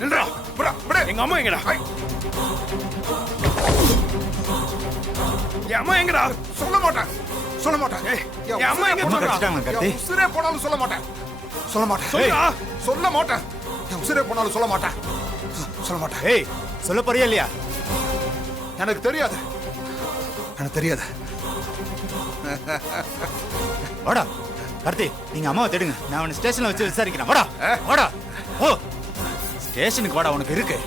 நில்றா. எங்க அம்மா எங்கடா? என் அம்மா எங்கடா? சொல்ல மாட்டேன். என் அம்மா எங்க சொல்றா? உசுரே போனாலும் சொல்ல மாட்டேன். சொல்றா. சொல்ல மாட்டேன். என் உசுரே போனாலும் சொல்ல மாட்டேன். ஏய், சொல்ல போறியா இல்லையா? எனக்கு தெரியாது. வாடா கார்த்தி, நீங்க அம்மாவை தேடுங்க. நான் அவனை ஸ்டேஷன்ல வச்சு விசாரிக்கிறேன். வாடா. ஓ, ஸ்டேஷனுக்கு வாடா, உனக்கு இருக்கு.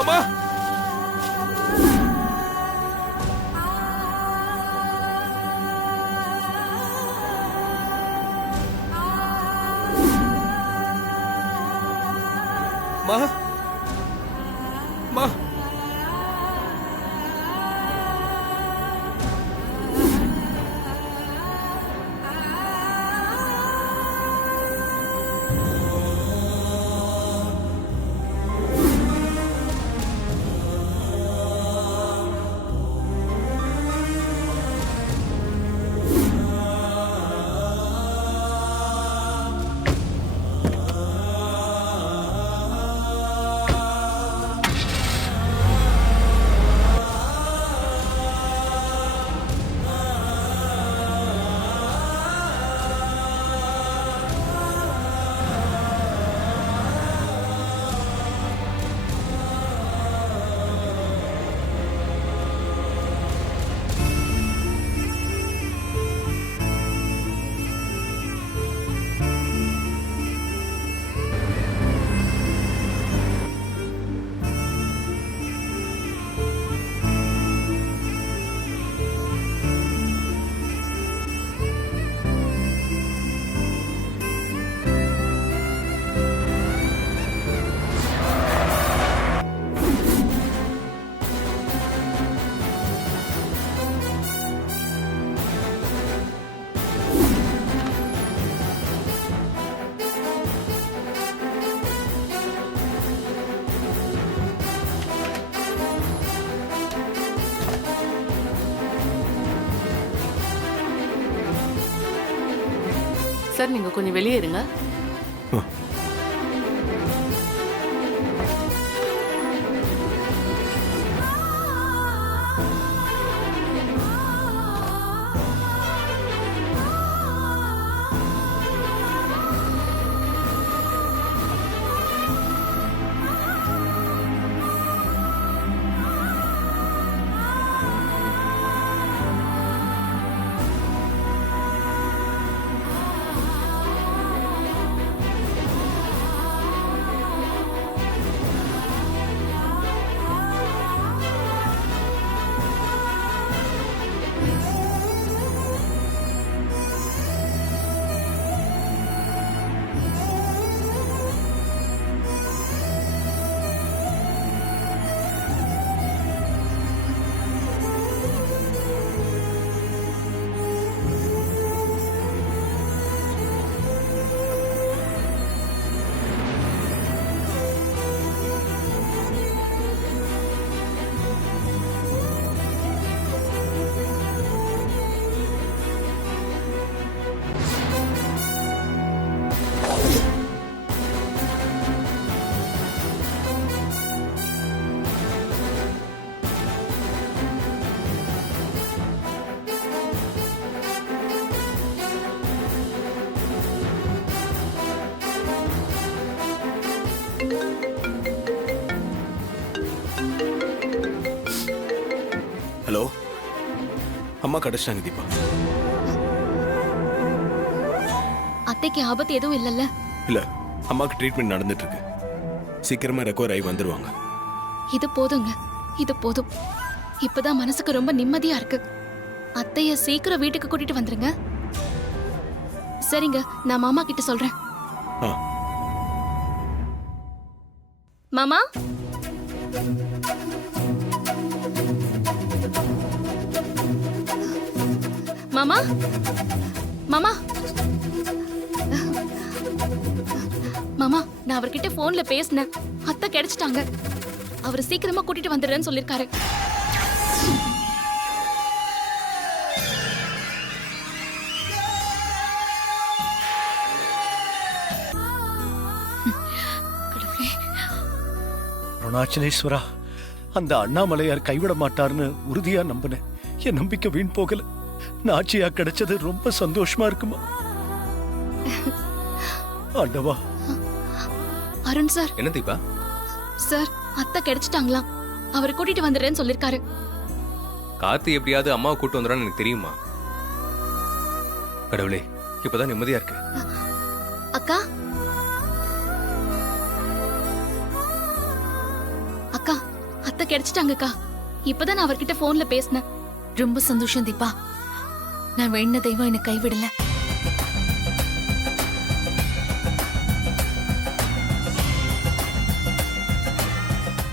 அம்மா. மா. மா. சார், நீங்க கொஞ்சம் வெளியே இருங்க. அம்மா கிடைச்சிட்டாங்க தீபா. அத்தைக்கு ஆபத்து எதுவும் இல்லைல்ல? இல்ல, அம்மாக்கு ட்ரீட்மெண்ட் நடந்துட்டு இருக்கு. சீக்கிரமா ரெக்கவர் ஆகி வந்துருவாங்க. இது போதுங்க, இது போதும். இப்பதான் மனசுக்கு ரொம்ப நிம்மதியா இருக்கு. அத்தைய சீக்கிரம் வீட்டுக்கு கூட்டிட்டு வந்துருங்க. சரிங்க, நான் மாமா கிட்ட சொல்றேன். ஆ. மாமா, மாமா, மாமா, மாமா, நான் அவர்கிட்ட போன்ல பேசினேன். அத்தை கிடைச்சிட்டாங்க. அவர் சீக்கிரமா கூட்டிட்டு வந்துடுறேன்னு சொல்லிருக்காரு. அருணாச்சலேஸ்வரா, அந்த அண்ணாமலையார் கைவிட மாட்டார்னு உறுதியா நம்பினேன். என் நம்பிக்கை வீண் போகல. நாச்சியா கிடைச்சது ரொம்ப சந்தோஷமா இருக்குமா. ஆண்டவா. அருண் சார். என்ன தீபா? சார், அத்தை கிடைச்சிட்டாங்களாம். அவர் கூட்டிட்டு வந்துடுறேன்னு சொல்லிருக்காரு. கார்த்தி எப்படியாவது அம்மாவை கூட்டு வந்துடான்னு எனக்கு தெரியுமா? கடவுளே, இப்பதான் நிம்மதியா இருக்கு. அக்கா, அக்கா, அத்தை கிடைச்சிட்டாங்கக்கா. இப்பதான் நான் அவர்கிட்ட போன்ல பேசினேன். ரொம்ப சந்தோஷம் தீபா. நான் வேண்டின தெய்வம் என்னை கைவிடல.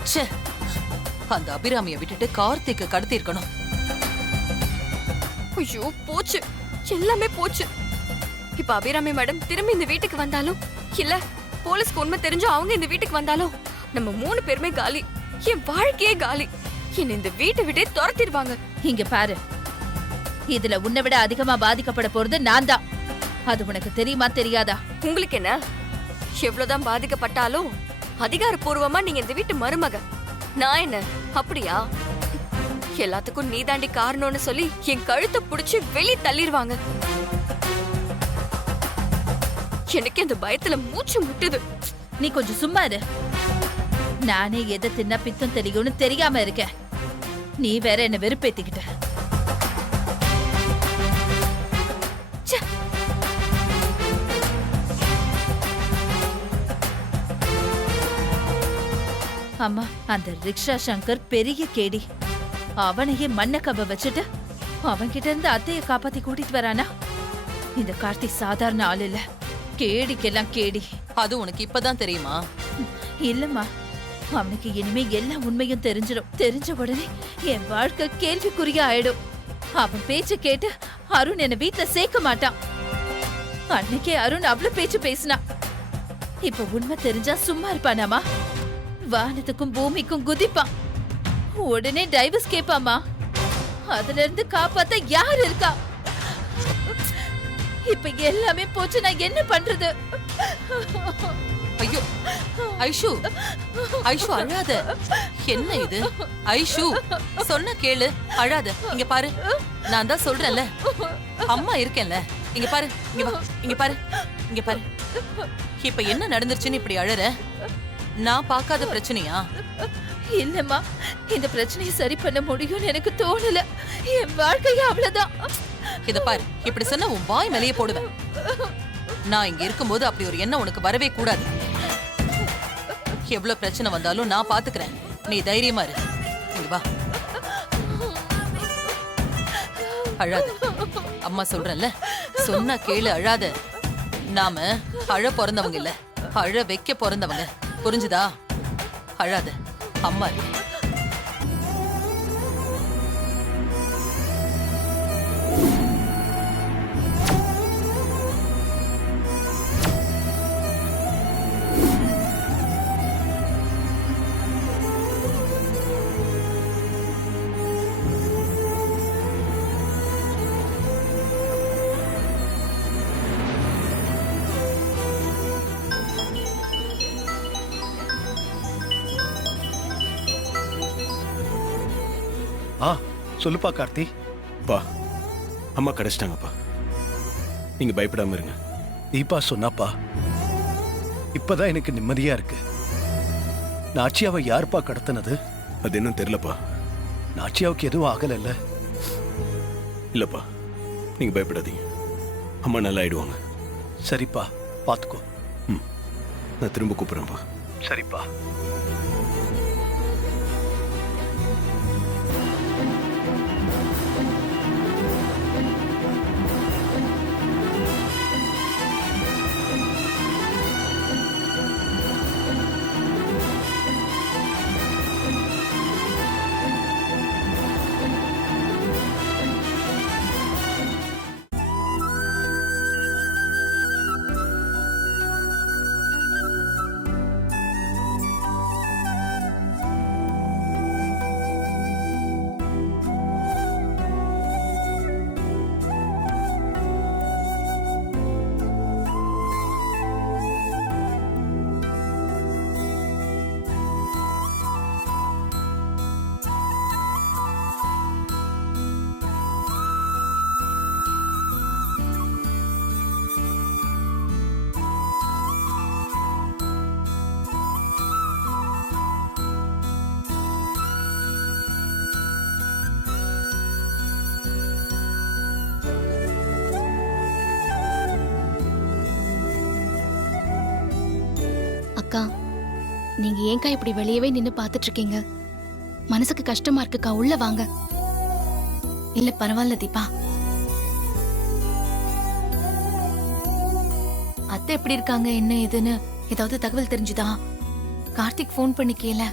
ச்சே, அந்த அபிராமியை விட்டுட்டு கார்த்திக்கு கடத்தி இருக்கணும். ஐயோ, போச்சு, எல்லாமே போச்சு. இப்ப அபிராமி மேடம் திரும்பி இந்த வீட்டுக்கு வந்தாலும், இல்ல போலீஸ்க்கு உண்மை தெரிஞ்சு அவங்க இந்த வீட்டுக்கு வந்தாலும், நம்ம 3 பேருமே காலி. என் வாழ்க்கையே காலி. என்ன இந்த வீட்டை விட்டே துரத்திடுவாங்க. இங்க பாரு, இதுல உன்னை விட அதிகமா பாதிக்கப்பட போறது நான் தான். அது உனக்கு தெரியுமா தெரியாதா? உங்களுக்கு என்ன, எவ்வளவுதான் பாதிக்கப்பட்டாலும் அதிகாரப்பூர்வமா நீங்க இந்த வீட்டு மருமக. நான் என்ன அப்படியா? எல்லாத்துக்கும் நீதாண்டி காரணம்னு சொல்லி என் கழுத்தை புடிச்சு வெளிய தள்ளிடுவாங்க. எனக்கு இந்த பயத்துல மூச்சு முட்டுது. நீ கொஞ்சம் சும்மா இரு. நானே எதை தின்னா பித்தம் தெரியும்னு தெரியாம இருக்கேன். நீ வேற என்ன வெறுப்பேத்திக்கிட்ட. அம்மா, அந்த ரிக்ஷா சங்கர் பெரிய கேடி. அவனையே மண்ண கவ வச்சுட்டு அவன்கிட்ட இருந்து அத்தைய காப்பாத்தி கூட்டிட்டு வரானா? இந்த கார்த்தி சாதாரண ஆள் இல்ல, கேடிக்கெல்லாம் கேடி. அது உனக்கு இப்பதான் தெரியுமா? இல்லம்மா, அவனுக்கு இனிமே எல்லா உண்மையும் தெரிஞ்சிடும். தெரிஞ்ச உடனே என் வாழ்க்கை கேள்விக்குறியா ஆயிடும். அவன் பேச்ச கேட்டு அருண் என்ன வீட்டுல சேர்க்க மாட்டான். அன்னைக்கே அருண் அவ்வளவு பேச்சு பேசினான். இப்ப உண்மை தெரிஞ்சா சும்மா இருப்பானாமா? வானத்துக்கும் பூமிக்கும் குதிப்பான். உடனே டைவர்ஸ் கேப்பாமா? அதுல இருந்து காப்பாத்த யார் இருக்கா? இப்ப எல்லாமே போச்சு, நான் என்ன பண்றது? ஐயோ ஐஷு, ஐஷு அழாத. என்ன இது ஐஷு? சொன்ன கேளு, அழாத. இங்க பாரு, நான் தான் சொல்றேன்ல, அம்மா இருக்கேன்ல. இங்க பாரு, இங்க வா, இங்க பாரு, இங்க பாரு. இப்ப என்ன நடந்துருச்சுன்னு இப்படி அழற? நான் பார்க்காத பிரச்சனையா? இல்லம்மா, இந்த பிரச்சனையை சரி பண்ண முடியும்னு எனக்கு தோணல. என் வாழ்க்கையே அவ்வளவுதான். இத பாரு, இப்படி சொன்ன உன் வாய் மேலேயே போடுவேன். நான் இங்க இருக்கும்போது அப்படி ஒரு எண்ணம் உனக்கு வரவே கூடாது. எவ்வளவு பிரச்சனை வந்தாலும் நான் பாத்துக்கிறேன். நீ தைரியமா இரு. இங்க வா. அழாத. அம்மா சொல்றேன்ல, சொன்னா கேளு, அழாத. நாம அழ பிறந்தவங்க இல்ல, அழ வைக்க பிறந்தவங்க. புரிஞ்சுதா? அழாத. அம்மா இரு. சொல்லுப்பா கார்த்தி. பா, அம்மா கிடைச்சிட்டாங்கப்பா. நீங்க பயப்படாம இருங்க. தீபா சொன்னாப்பா. இப்பதான் எனக்கு நிம்மதியா இருக்கு. நாச்சியாவை யாருப்பா கடத்தினது? அது இன்னும் தெரியலப்பா. நாச்சியாவுக்கு எதுவும் ஆகல? இல்லப்பா, நீங்க பயப்படாதீங்க. அம்மா நல்லா ஆயிடுவாங்க. சரிப்பா, பாத்துக்கோ. நான் திரும்ப கூப்பிடுறேன்ப்பா. சரிப்பா. அக்கா, நீங்க ஏன்க்கா இப்படி வெளியவே நின்னு பாத்துட்டு இருக்கீங்க? மனசுக்கு கஷ்டமா இருக்குக்கா, உள்ள வாங்க. இல்ல பரவாயில்ல தீபா. அத்தை எப்படி இருக்காங்க, என்ன ஏதுன்னு ஏதாவது தகவல் தெரிஞ்சுதா? கார்த்திக் ஃபோன் பண்ணி கேள.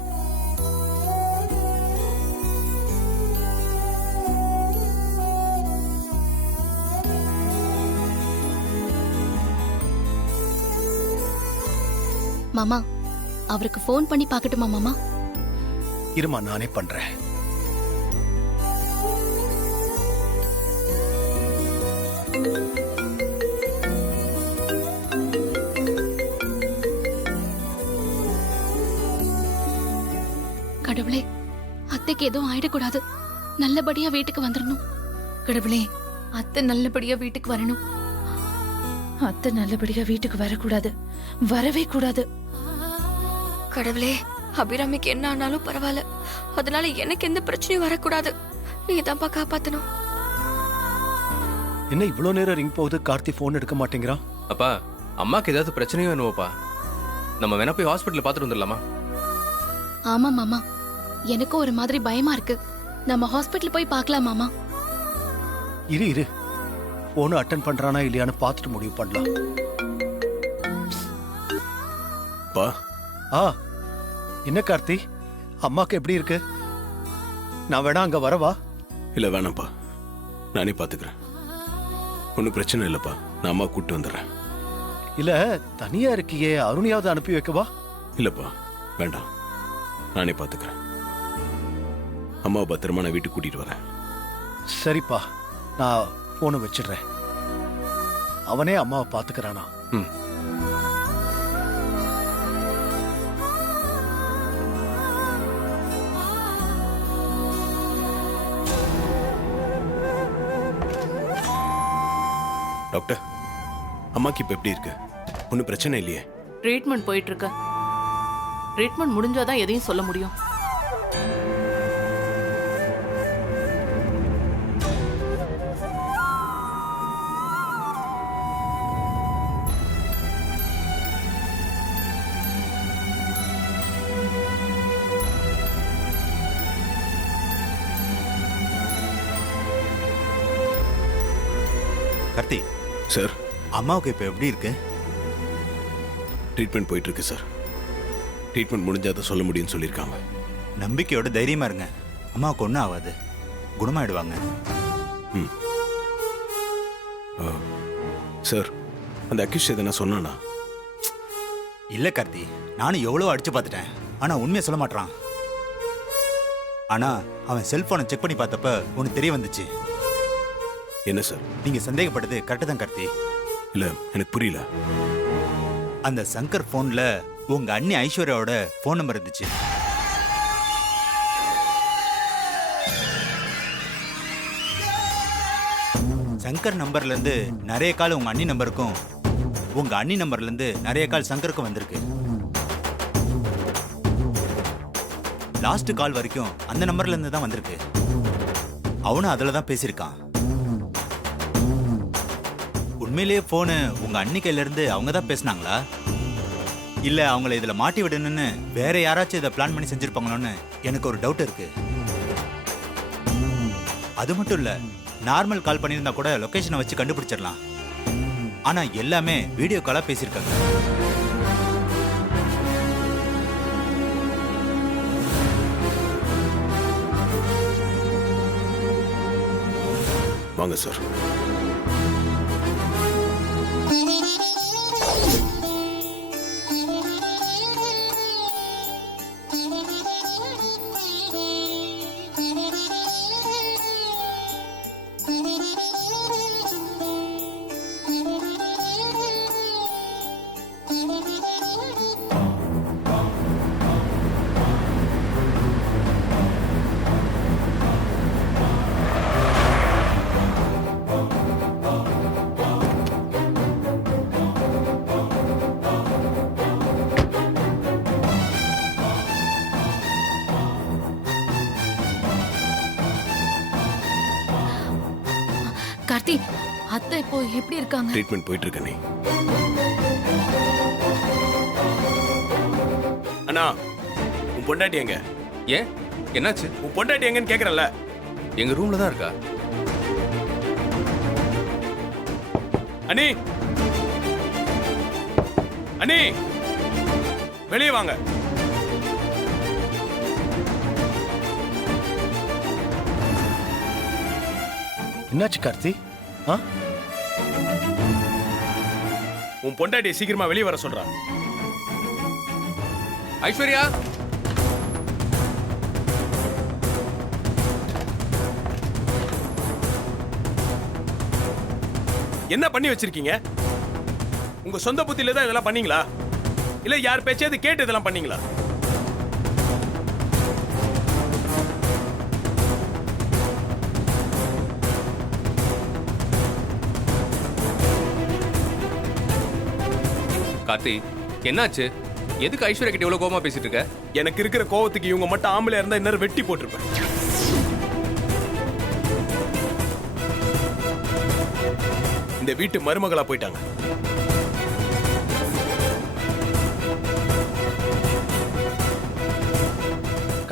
மாமா, அவருக்கு ஃபோன் பண்ணி பார்க்கட்டுமா மாமா? இருமா, நானே பண்றேன். கடவுளே, அத்தைக்கு எதுவும் ஆயிடக்கூடாது. நல்லபடியா வீட்டுக்கு வந்துடணும். கடவுளே, அத்தை நல்லபடியா வீட்டுக்கு வரணும். அத்தை நல்லபடியா வீட்டுக்கு வரக்கூடாது, வரவே கூடாது. கடவுளே, அபிராமிக்கு என்ன ஆனாலும் பரவாயில்ல, அதனால எனக்கு எந்த பிரச்சனையும் வரக்கூடாது. நீ தான்ப்பா காப்பாத்தணும். என்ன இவ்வளவு நேரம் ரிங் போகுது, கார்த்தி போன் எடுக்க மாட்டேங்கிறான்? அப்பா, அம்மாக்கு ஏதாவது பிரச்சனையும் வேணுமாப்பா? நம்ம வேணா போய் ஹாஸ்பிட்டல் பார்த்துட்டு வந்துடலாமா? ஆமா மாமா, எனக்கும் ஒரு மாதிரி பயமா இருக்கு. நம்ம ஹாஸ்பிட்டல் போய் பார்க்கலாம் மாமா. இரு போன் அட்டன் பண்றானா இல்லையான்னு பார்த்துட்டு முடிவு பண்ணலாம். பா, என்ன கார்த்தி, அம்மாக்கு எப்படி இருக்கு? நான் வேணா அங்க வரவா? இல்ல வேணாம்ப்பா, நானே பாத்துக்கிறேன். ஒன்றும் பிரச்சனை இல்லப்பா, நான் அம்மா கூப்பிட்டு வந்துடுறேன். இல்ல தனியா இருக்கியே, அருணையாவது அனுப்பி வைக்கவா? இல்லப்பா, வேண்டாம், நானே பாத்துக்கிறேன். அம்மாவை பத்திரமா நான் வீட்டுக்கு கூட்டிட்டு வரேன். சரிப்பா, நான் போனை வச்சிடுறேன். அவனே அம்மாவை பாத்துக்கிறானா? ம். டாக்டர், அம்மாக்கு இப்ப எப்படி இருக்கு? ஒன்றும் பிரச்சனை இல்லையே? ட்ரீட்மெண்ட் போயிட்டு இருக்கு. ட்ரீட்மெண்ட் முடிஞ்சாதான் எதையும் சொல்ல முடியும். கார்த்தி சார், அம்மாவுக்கு இப்ப எப்படி இருக்கு? ட்ரீட்மெண்ட் போயிட்டு இருக்கு சார். ட்ரீட்மெண்ட் முடிஞ்சாதான் சொல்ல முடியும்னு சொல்லியிருக்காங்க. நம்பிக்கையோட தைரியமா இருங்க, அம்மாவுக்கு ஒன்றும் ஆகாது, குணமாயிடுவாங்க. ம். சார், அந்த அக்யூஸ் எதனா சொன்னானா? இல்ல கார்த்தி, நானும் எவ்வளவு அடிச்சு பார்த்துட்டேன், ஆனா உண்மையை சொல்ல மாட்டான். ஆனா அவன் செல்போனை செக் பண்ணி பார்த்தப்ப ஒன்னு தெரிய வந்துச்சு. என்ன சார்? நீங்க சந்தேகப்பட்டது கரெக்டு தான் கார்த்தி. இல்ல, எனக்கு புரியல. அந்த சங்கர் போன்ல உங்க அண்ணி ஐஸ்வர்யாவோட போன் நம்பர் இருந்துச்சு. சங்கர் நம்பர்ல இருந்து நிறைய கால் உங்க அண்ணி நம்பருக்கும், உங்க அண்ணி நம்பர்ல இருந்து நிறைய கால் சங்கருக்கும் வந்திருக்கு. லாஸ்ட் கால் வரைக்கும் அந்த நம்பர்ல இருந்து தான் வந்திருக்கு. அவனும் அதுல தான் பேசியிருக்கான். உண்மையிலேயே போனு உங்க அண்ணி கையில இருந்து அவங்க தான் பேசுனாங்களா இல்ல அவங்கள இதுல மாட்டி விடணும்னு வேற யாராச்சும் இதை பிளான் பண்ணி செஞ்சிருப்பாங்களோன்னு எனக்கு ஒரு டவுட் இருக்கு. அது மட்டும் இல்ல, நார்மல் கால் பண்ணியிருந்தா கூட லொகேஷனை வச்சு கண்டுபிடிச்சிடலாம். ஆனா எல்லாமே வீடியோ காலா பேசியிருக்காங்க. வாங்க சார். கார்த்தி, அத்தை இப்போ எப்படி இருக்காங்க? ட்ரீட்மெண்ட் போயிட்டு இருக்க நீ. அண்ணா, உன் பொண்டாட்டி எங்க? ஏன் என்னாச்சு? உன் பொண்டாட்டி எங்கன்னு கேக்குறல்ல? எங்க ரூம்ல தான் இருக்கா. அண்ணி, அண்ணி, வெளியே வாங்க. என்னாச்சு கார்த்தி? ஆ? உன் பொண்டாட்டியை சீக்கிரமா வெளியே வர சொல்றா. ஐஸ்வர்யா, என்ன பண்ணி வச்சிருக்கீங்க? உங்க சொந்த புத்தியில தான் இதெல்லாம் பண்ணீங்களா? இல்ல யார் பேச்சாவது கேட்டு இதெல்லாம் பண்ணீங்களா? கார்த்தி என்னாச்சு? எதுக்கு ஐஸ்வர்யா கிட்ட இவ்வளவு கோவமா பேசிட்டு இருக்க? எனக்கு இருக்கிற கோவத்துக்கு இவங்க மட்டும் ஆம்பளையா இருந்தா இன்னொரு வெட்டி போட்டிருப்பேன். இந்த வீட்டு மருமகளா போயிட்டாங்க.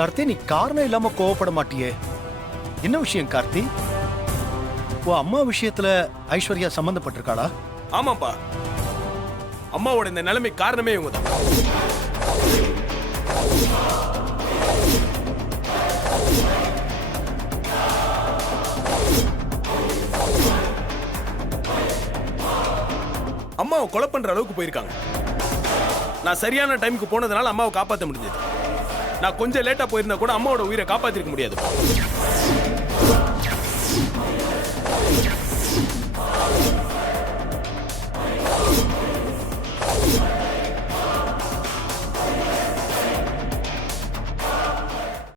கார்த்தி, நீ காரணம் இல்லாம கோவப்பட மாட்டியே. என்ன விஷயம் கார்த்தி? உன் அம்மா விஷயத்துல ஐஸ்வர்யா சம்பந்தப்பட்டிருக்காளா? ஆமாப்பா, அம்மாவோட இந்த நிலைமை காரணமே இவங்க தான். அம்மாவை கொலை பண்ற அளவுக்கு போயிருக்காங்க. நான் சரியான டைமுக்கு போனதுனால அம்மாவை காப்பாற்ற முடிஞ்சது. நான் கொஞ்சம் லேட்டா போயிருந்தா கூட அம்மாவோட உயிரை காப்பாத்திருக்க முடியாது.